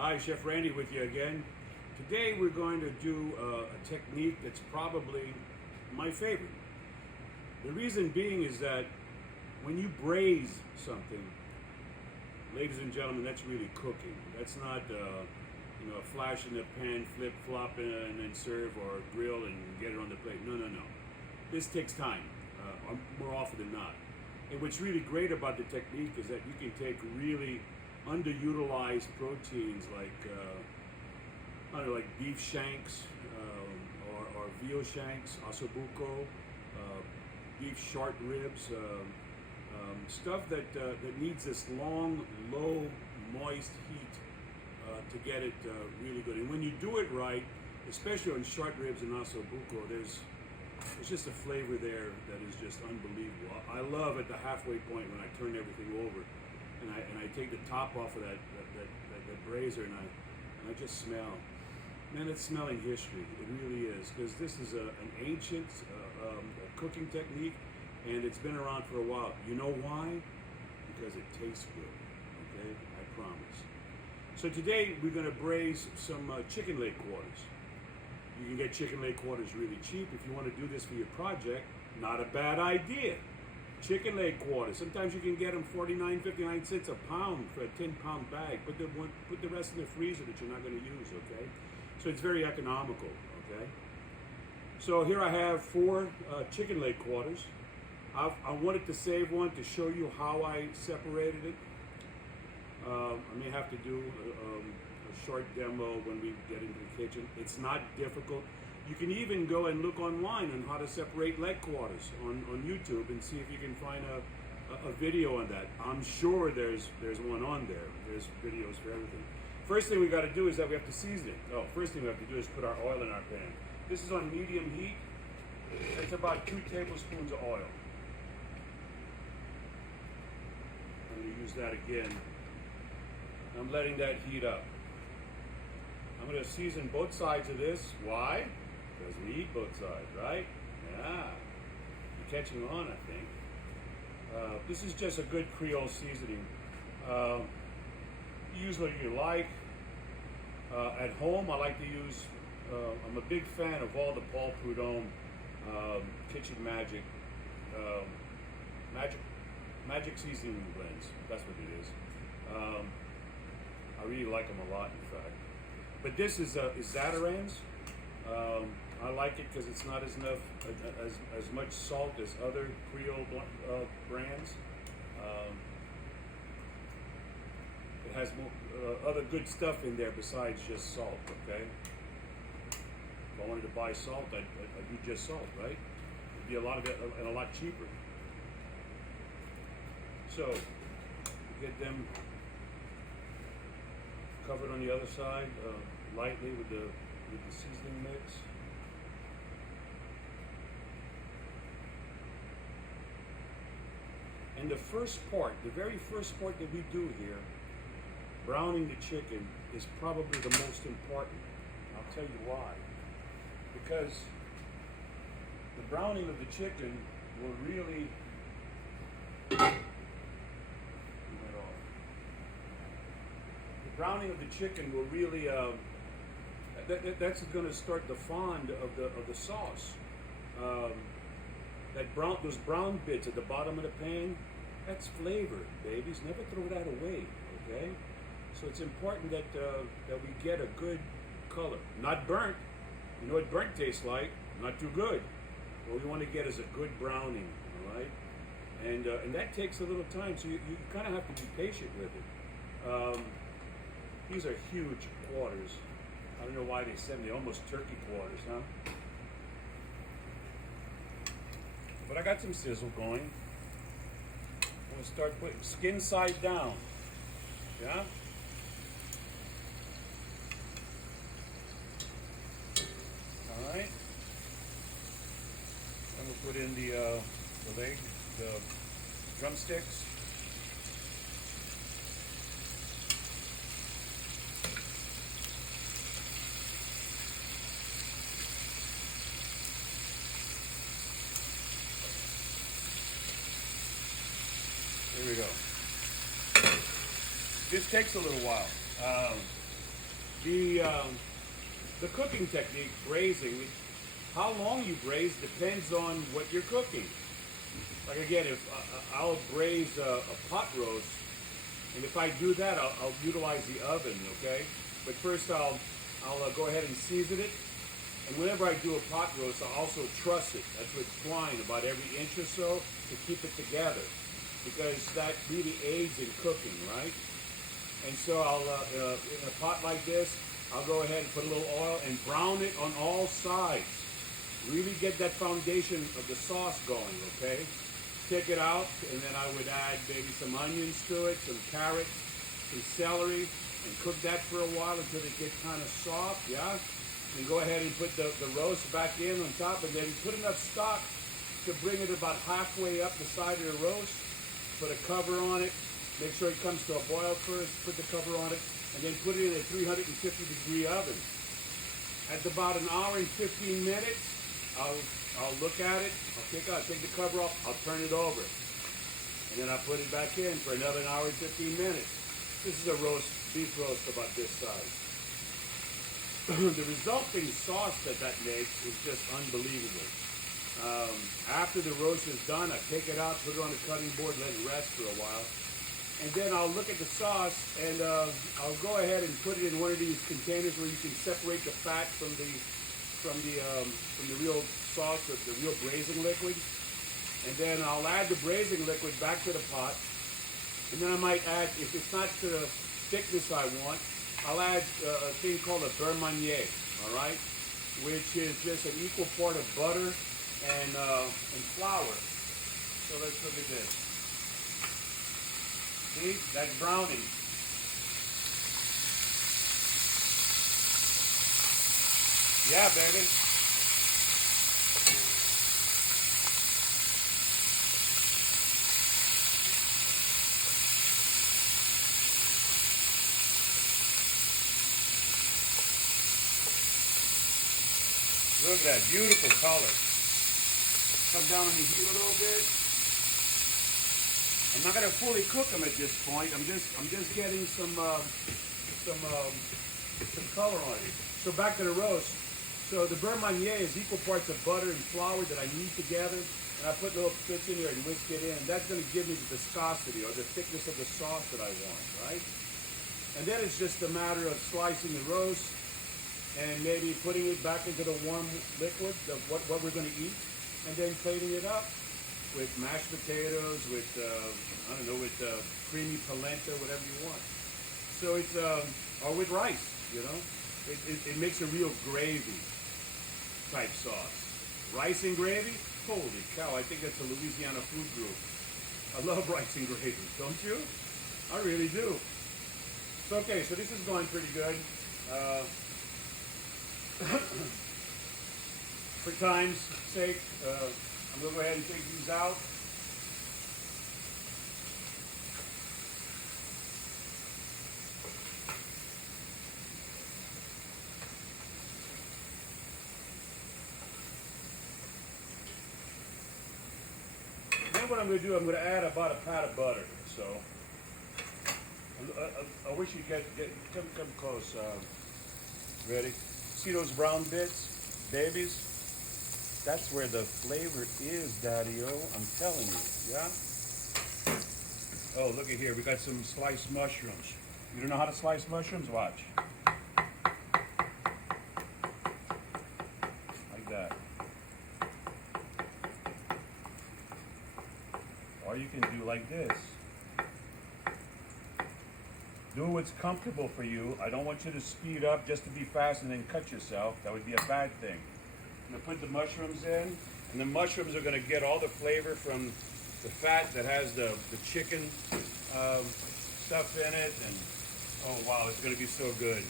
Hi, Chef Randy with you again. Today we're going to do a technique that's probably my favorite. The reason being is that when you braise something, ladies and gentlemen, that's really cooking. That's not a flash in the pan, flip, flop, and then serve, or grill and get it on the plate. No, no, no. This takes time, more often than not. And what's really great about the technique is that you can take really underutilized proteins like like beef shanks or veal shanks, ossobuco, beef short ribs, stuff that needs this long, low, moist heat to get it really good. And when you do it right, especially on short ribs and ossobuco, there's just a flavor there that is just unbelievable. I love at the halfway point when I turn everything over and I take the top off of that braiser and I just smell. Man, it's smelling history. It really is, because this is an ancient cooking technique, and it's been around for a while. You know why? Because it tastes good. Okay, I promise. So today we're going to braise some chicken leg quarters. You can get chicken leg quarters really cheap. If you want to do this for your project, not a bad idea. Chicken leg quarters. Sometimes you can get them 49, 59 cents a pound for a 10-pound bag. Put the rest in the freezer that you're not going to use, okay? So it's very economical, okay? So here I have 4 chicken leg quarters. I wanted to save one to show you how I separated it. I may have to do a short demo when we get into the kitchen. It's not difficult. You can even go and look online on how to separate leg quarters on YouTube and see if you can find a video on that. I'm sure there's one on there. There's videos for everything. First thing we got to do is that we have to season it. First thing we have to do is put our oil in our pan. This is on medium heat. It's about 2 tablespoons of oil. I'm going to use that again. I'm letting that heat up. I'm going to season both sides of this. Why? Because we eat both sides, right? Yeah. You're catching on, I think. This is just a good Creole seasoning. Use what you like. At home, I like to use, I'm a big fan of all the Paul Prudhomme Kitchen Magic seasoning blends. That's what it is. I really like them a lot, in fact. But this is Zatarain's. I like it because it's not as much salt as other Creole brands. It has more, other good stuff in there besides just salt, okay? If I wanted to buy salt, I'd do just salt, right? It'd be a lot of it and a lot cheaper. So, get them covered on the other side lightly with the seasoning mix. And the first part, the very first part that we do here, browning the chicken, is probably the most important. I'll tell you why. Because the browning of the chicken will really browning of the chicken will really that's going to start the fond of the sauce. Those brown bits at the bottom of the pan, that's flavor, babies. Never throw that away, okay? So it's important that we get a good color, not burnt. You know what burnt tastes like? Not too good. What we want to get is a good browning, all right? And that takes a little time, so you kind of have to be patient with it. These are huge quarters. I don't know why they send me almost turkey quarters, huh? But I got some sizzle going. I'm gonna start putting skin side down. Yeah? Alright. I'm gonna put in the drumsticks. Here we go. This takes a little while. The cooking technique, braising, how long you braise depends on what you're cooking. Like again, if I'll braise a pot roast, and if I do that, I'll utilize the oven, okay? But first I'll go ahead and season it. And whenever I do a pot roast, I'll also truss it. That's with twine, about every inch or so, to keep it together. Because that really aids in cooking, right? And so I'll, in a pot like this, I'll go ahead and put a little oil and brown it on all sides. Really get that foundation of the sauce going, okay? Take it out, and then I would add maybe some onions to it, some carrots, some celery, and cook that for a while until it gets kind of soft, yeah? And go ahead and put the roast back in on top, and then put enough stock to bring it about halfway up the side of the roast. Put a cover on it. Make sure it comes to a boil first. Put the cover on it, and then put it in a 350-degree oven. At about an hour and 15 minutes, I'll look at it. I'll take the cover off. I'll turn it over, and then I'll put it back in for another hour and 15 minutes. This is a beef roast about this size. The resulting sauce that makes is just unbelievable. After the roast is done, I take it out, put it on the cutting board, let it rest for a while. And then I'll look at the sauce, and I'll go ahead and put it in one of these containers where you can separate the fat from the real sauce, the real braising liquid. And then I'll add the braising liquid back to the pot. And then I might add, if it's not to the thickness I want, I'll add a thing called a beurre manier, all right, which is just an equal part of butter and flour. So let's look at this. See, that's browning. Yeah, baby. Look at that beautiful color. Come down on the heat a little bit. I'm not gonna fully cook them at this point. I'm just getting some color on it. So back to the roast. So the beurre manier is equal parts of butter and flour that I knead together, and I put little bits in there and whisk it in. That's gonna give me the viscosity or the thickness of the sauce that I want, right? And then it's just a matter of slicing the roast and maybe putting it back into the warm liquid of what we're going to eat, and then plating it up with mashed potatoes, with, with creamy polenta, whatever you want. So it's, or with rice, you know. It makes a real gravy type sauce. Rice and gravy? Holy cow, I think that's a Louisiana food group. I love rice and gravy, don't you? I really do. So, okay, so this is going pretty good. For time's sake, I'm going to go ahead and take these out. Then what I'm going to do, I'm going to add about a pat of butter. So I wish you guys come close. Ready? See those brown bits, babies? That's where the flavor is, Daddy-o. I'm telling you, yeah? Oh, look at here. We got some sliced mushrooms. You don't know how to slice mushrooms? Watch. Like that. Or you can do like this. Do what's comfortable for you. I don't want you to speed up just to be fast and then cut yourself. That would be a bad thing. I'm going to put the mushrooms in, and the mushrooms are going to get all the flavor from the fat that has the chicken stuff in it, and oh wow, it's going to be so good.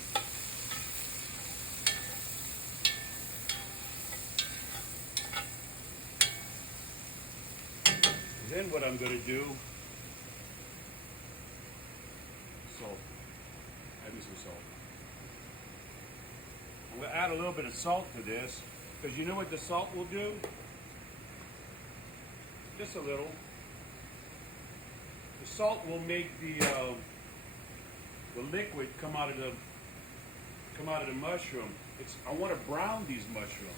Then what I'm going to do, salt. Add me some salt. I'm going to add a little bit of salt to this, because you know what the salt will do? Just a little. The salt will make the liquid come out of come out of the mushroom. I want to brown these mushrooms.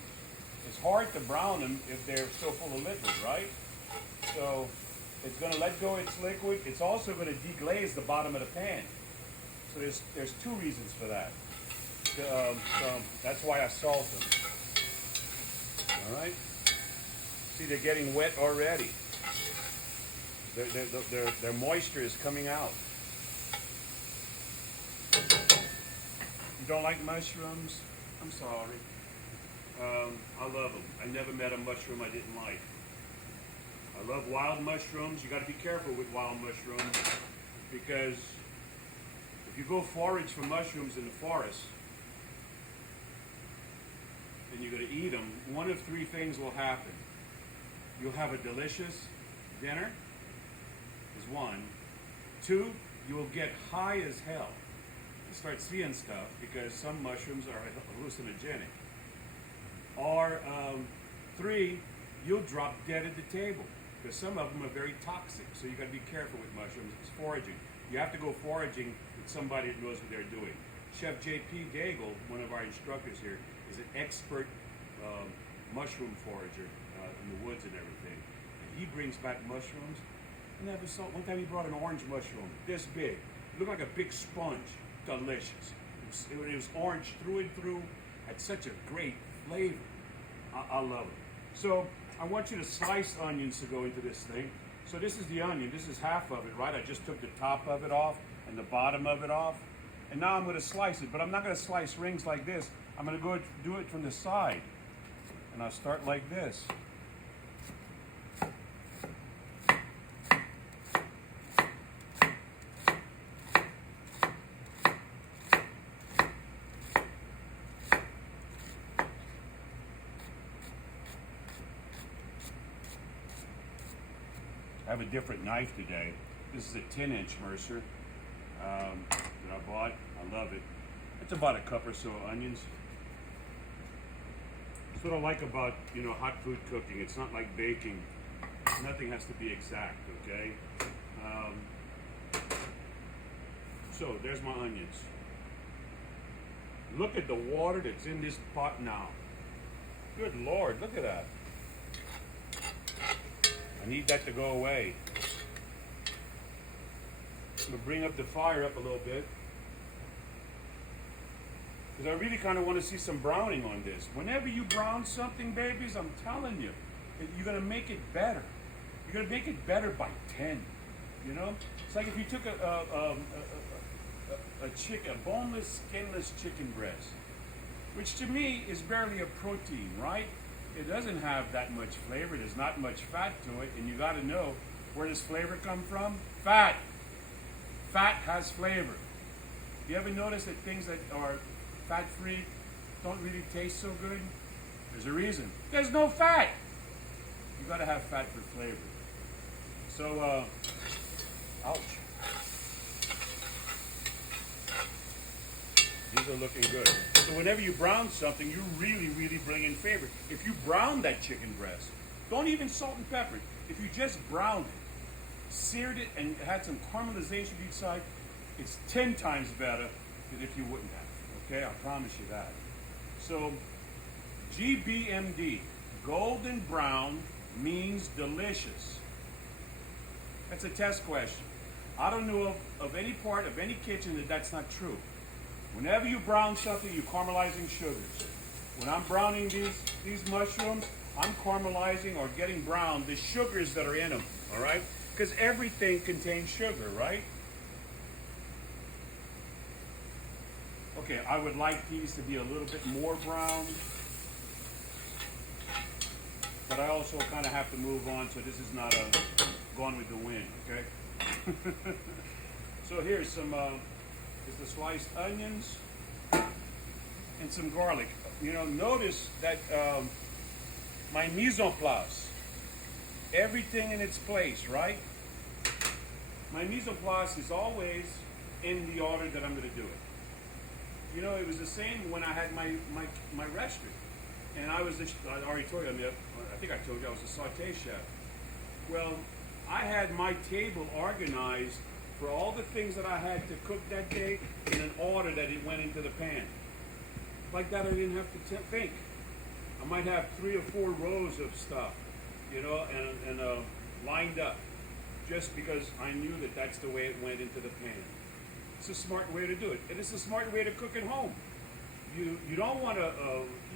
It's hard to brown them if they're still full of liquid, right? So it's going to let go its liquid. It's also going to deglaze the bottom of the pan. So there's two reasons for that. So that's why I salt them. All right. See, they're getting wet already. Their moisture is coming out. You don't like mushrooms? I'm sorry. I love them. I never met a mushroom I didn't like. I love wild mushrooms. You got to be careful with wild mushrooms because if you go forage for mushrooms in the forest and you're going to eat them, one of three things will happen. You'll have a delicious dinner, is one. Two, you will get high as hell. You start seeing stuff because some mushrooms are hallucinogenic. Or three, you'll drop dead at the table because some of them are very toxic. So you got to be careful with mushrooms. It's foraging. You have to go foraging with somebody that knows what they're doing. Chef J.P. Daigle, one of our instructors here, is an expert mushroom forager in the woods and everything. And he brings back mushrooms. I never saw. One time he brought an orange mushroom, this big. It looked like a big sponge. Delicious. It was orange through and through. Had such a great flavor. I love it. So I want you to slice onions to go into this thing. So this is the onion. This is half of it, right? I just took the top of it off and the bottom of it off. And now I'm going to slice it, but I'm not going to slice rings like this. I'm going to go do it from the side. And I'll start like this. I have a different knife today. This is a 10-inch Mercer that I bought. I love it. It's about a cup or so of onions. That's what I like about, hot food cooking. It's not like baking. Nothing has to be exact, okay? So there's my onions. Look at the water that's in this pot now. Good Lord, look at that. I need that to go away. I'm gonna bring up the fire up a little bit because I really kind of want to see some browning on this. Whenever you brown something, babies, I'm telling you, you're gonna make it better. You're gonna make it better by 10. It's like if you took a boneless, skinless chicken breast, which to me is barely a protein, right? It doesn't have that much flavor. There's not much fat to it, and you got to know where does flavor come from? Fat. Fat has flavor. You ever notice that things that are fat-free don't really taste so good? There's a reason. There's no fat. You got to have fat for flavor. So, ouch. These are looking good. So whenever you brown something, you really, really bring in flavor. If you brown that chicken breast, don't even salt and pepper it. If you just browned it, seared it, and had some caramelization each side, it's 10 times better than if you wouldn't have. Okay, I promise you that. So GBMD, golden brown, means delicious. That's a test question. I don't know of any part of any kitchen that's not true. Whenever you brown something, you're caramelizing sugars. When I'm browning these mushrooms, I'm caramelizing or getting brown the sugars that are in them, all right? Because everything contains sugar, right? Okay, I would like these to be a little bit more brown, but I also kind of have to move on, so this is not a gone with the wind, okay? So here's some... is the sliced onions and some garlic. Notice that my mise en place, everything in its place, right? My mise en place is always in the order that I'm going to do it. It was the same when I had my restaurant, and I already told you, I think I told you I was a saute chef. Well, I had my table organized for all the things that I had to cook that day in an order that it went into the pan. like that I didn't have to think. I might have 3 or 4 rows of stuff, you know, and lined up, just because I knew that that's the way it went into the pan. It's a smart way to do it. It is a smart way to cook at home. You don't want to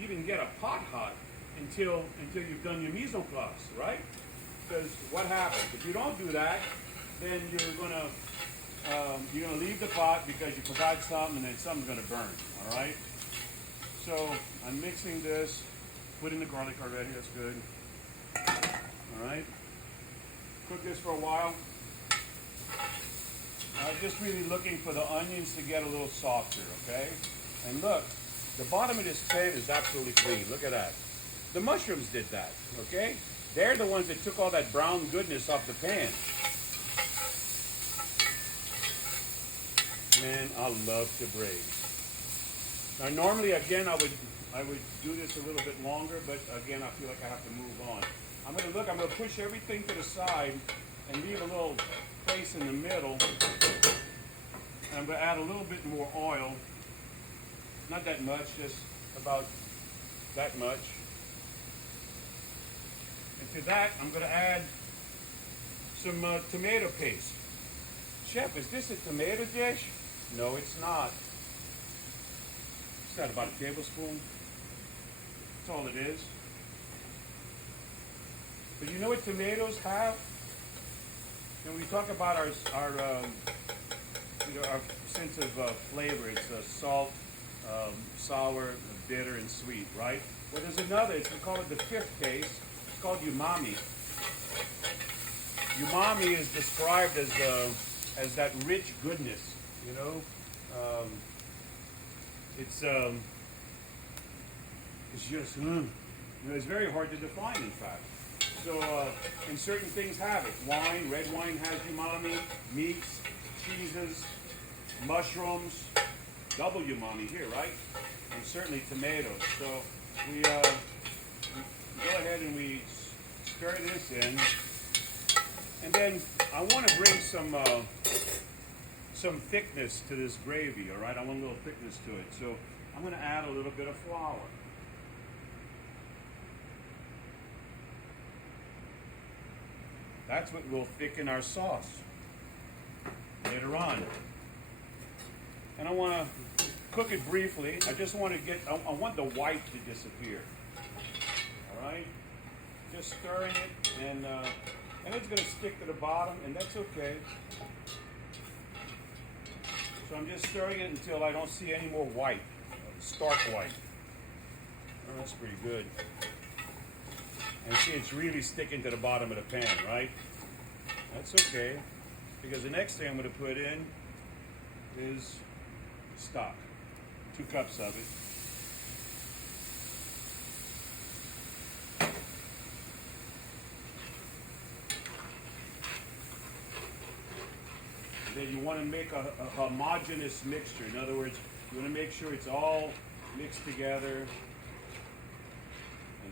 even get a pot hot until you've done your mise en place, right? Because what happens if you don't do that? Then you're gonna leave the pot because you forgot something, and then something's gonna burn. All right. So I'm mixing this. Put in the garlic already. That's good. All right. Cook this for a while. I'm just really looking for the onions to get a little softer. Okay. And look, the bottom of this pan is absolutely clean. Look at that. The mushrooms did that. Okay. They're the ones that took all that brown goodness off the pan. Man, I love to braise. Now, normally, again, I would do this a little bit longer, but again, I feel like I have to move on. I'm gonna push everything to the side and leave a little place in the middle. And I'm gonna add a little bit more oil. Not that much, just about that much. And to that, I'm gonna add some tomato paste. Chef, is this a tomato dish? No, it's not. It's got about a tablespoon. That's all it is. But you know what tomatoes have? When we talk about our sense of flavor, it's salt, sour, bitter, and sweet, right? Well, there's another. We call it the fifth taste. It's called umami. Umami is described as that rich goodness, you know. It's just, you know, it's very hard to define, in fact. So, and certain things have it. Wine, red wine has umami, meats, cheeses, mushrooms, double umami here, right? And certainly tomatoes. So we go ahead and we stir this in. And then I want to bring some thickness to this gravy, all right? I want a little thickness to it. So I'm going to add a little bit of flour. That's what will thicken our sauce later on. And I want to cook it briefly. I just want to I want the white to disappear. All right? Just stirring it, and it's going to stick to the bottom, and that's okay. So I'm just stirring it until I don't see any more white, stark white. Oh, that's pretty good. And see, it's really sticking to the bottom of the pan, right? That's okay, because the next thing I'm going to put in is stock. 2 cups of it. Then you want to make a homogeneous mixture. In other words, you want to make sure it's all mixed together.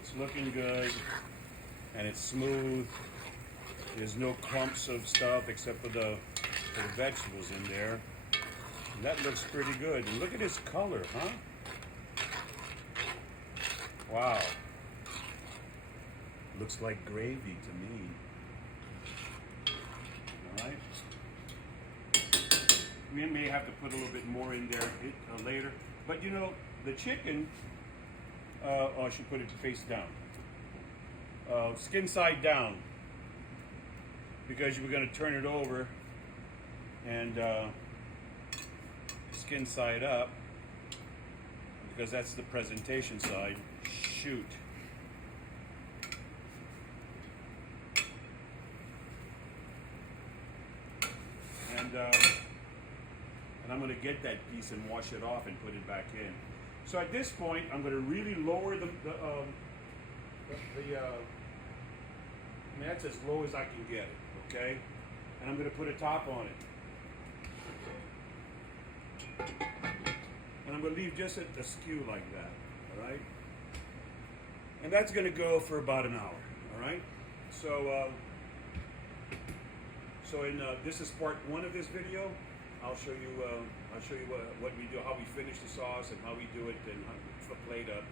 It's looking good, and it's smooth. There's no clumps of stuff except for the vegetables in there. And that looks pretty good. And look at this color, huh? Wow. Looks like gravy to me. All right. We may have to put a little bit more in there later. But you know, the chicken, I should put it face down. Skin side down. Because we're going to turn it over and skin side up. Because that's the presentation side. Shoot. And I'm going to get that piece and wash it off and put it back in. So at this point, I'm going to really lower I mean, that's as low as I can get it, okay? And I'm going to put a top on it. And I'm going to leave just a skew like that, all right? And that's going to go for about an hour, all right? So, this is part 1 of this video. I'll show you what we do, how we finish the sauce, and how we do it, and how the plate up.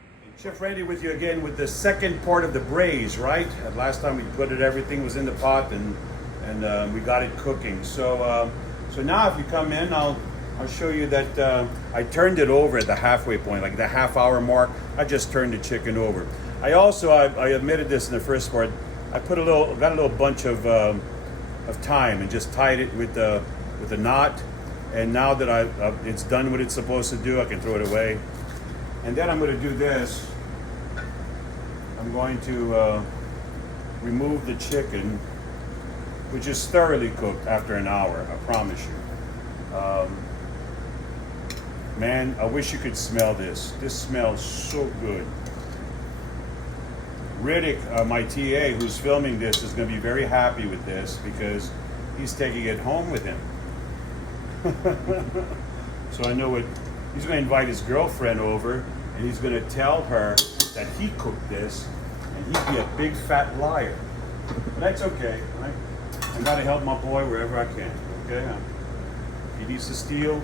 Chef Randy with you again with the second part of the braise, right? Last time we put it, everything was in the pot, and we got it cooking. So so now if you come in, I'll show you that I turned it over at the halfway point, like the half-hour mark. I just turned the chicken over. I also I admitted this in the first part. I got a little bunch of thyme and just tied it with a knot. And now that it's done what it's supposed to do, I can throw it away. And then I'm going to do this. I'm going to remove the chicken, which is thoroughly cooked after an hour, I promise you. Man, I wish you could smell this. This smells so good. Riddick, my TA, who's filming this, is going to be very happy with this because he's taking it home with him. So I know he's going to invite his girlfriend over, and he's going to tell her that he cooked this, and he'd be a big fat liar. But that's okay, right? I got to help my boy wherever I can. Okay, he needs to steal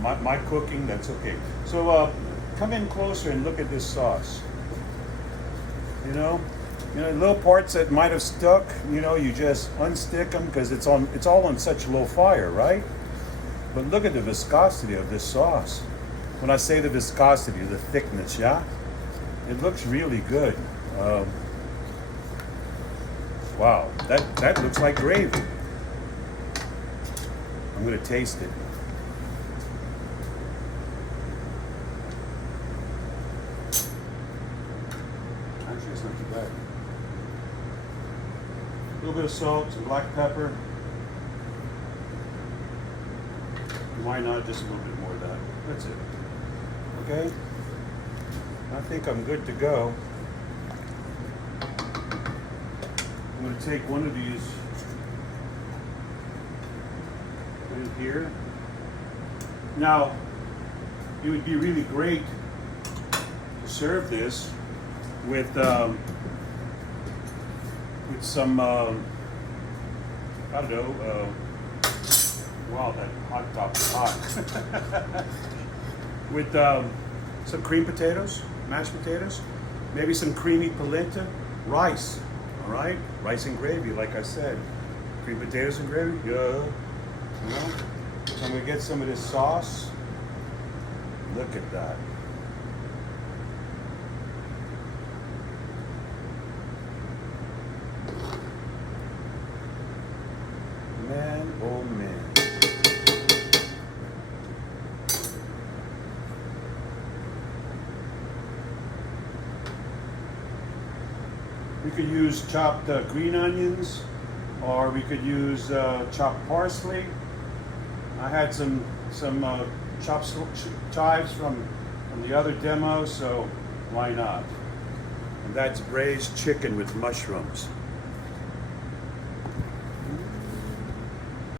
my cooking. That's okay. So come in closer and look at this sauce. You know, little parts that might have stuck. You know, you just unstick them because it's all on such low fire, right? But look at the viscosity of this sauce. When I say the viscosity, the thickness, yeah? It looks really good. Wow, that looks like gravy. I'm gonna taste it. Actually, it's not too bad. A little bit of salt, some black pepper. Why not just a little bit more of that? That's it. Okay? I think I'm good to go. I'm going to take one of these, put it here. Now, it would be really great to serve this with some, I don't know, wow, that hot top is hot. With some cream potatoes, mashed potatoes, maybe some creamy polenta, rice, all right? Rice and gravy, like I said. Cream potatoes and gravy, yeah. You know? So I'm gonna get some of this sauce. Look at that. Man, oh man. We could use chopped green onions, or we could use chopped parsley. I had some chopped chives from the other demo, so why not? And that's braised chicken with mushrooms.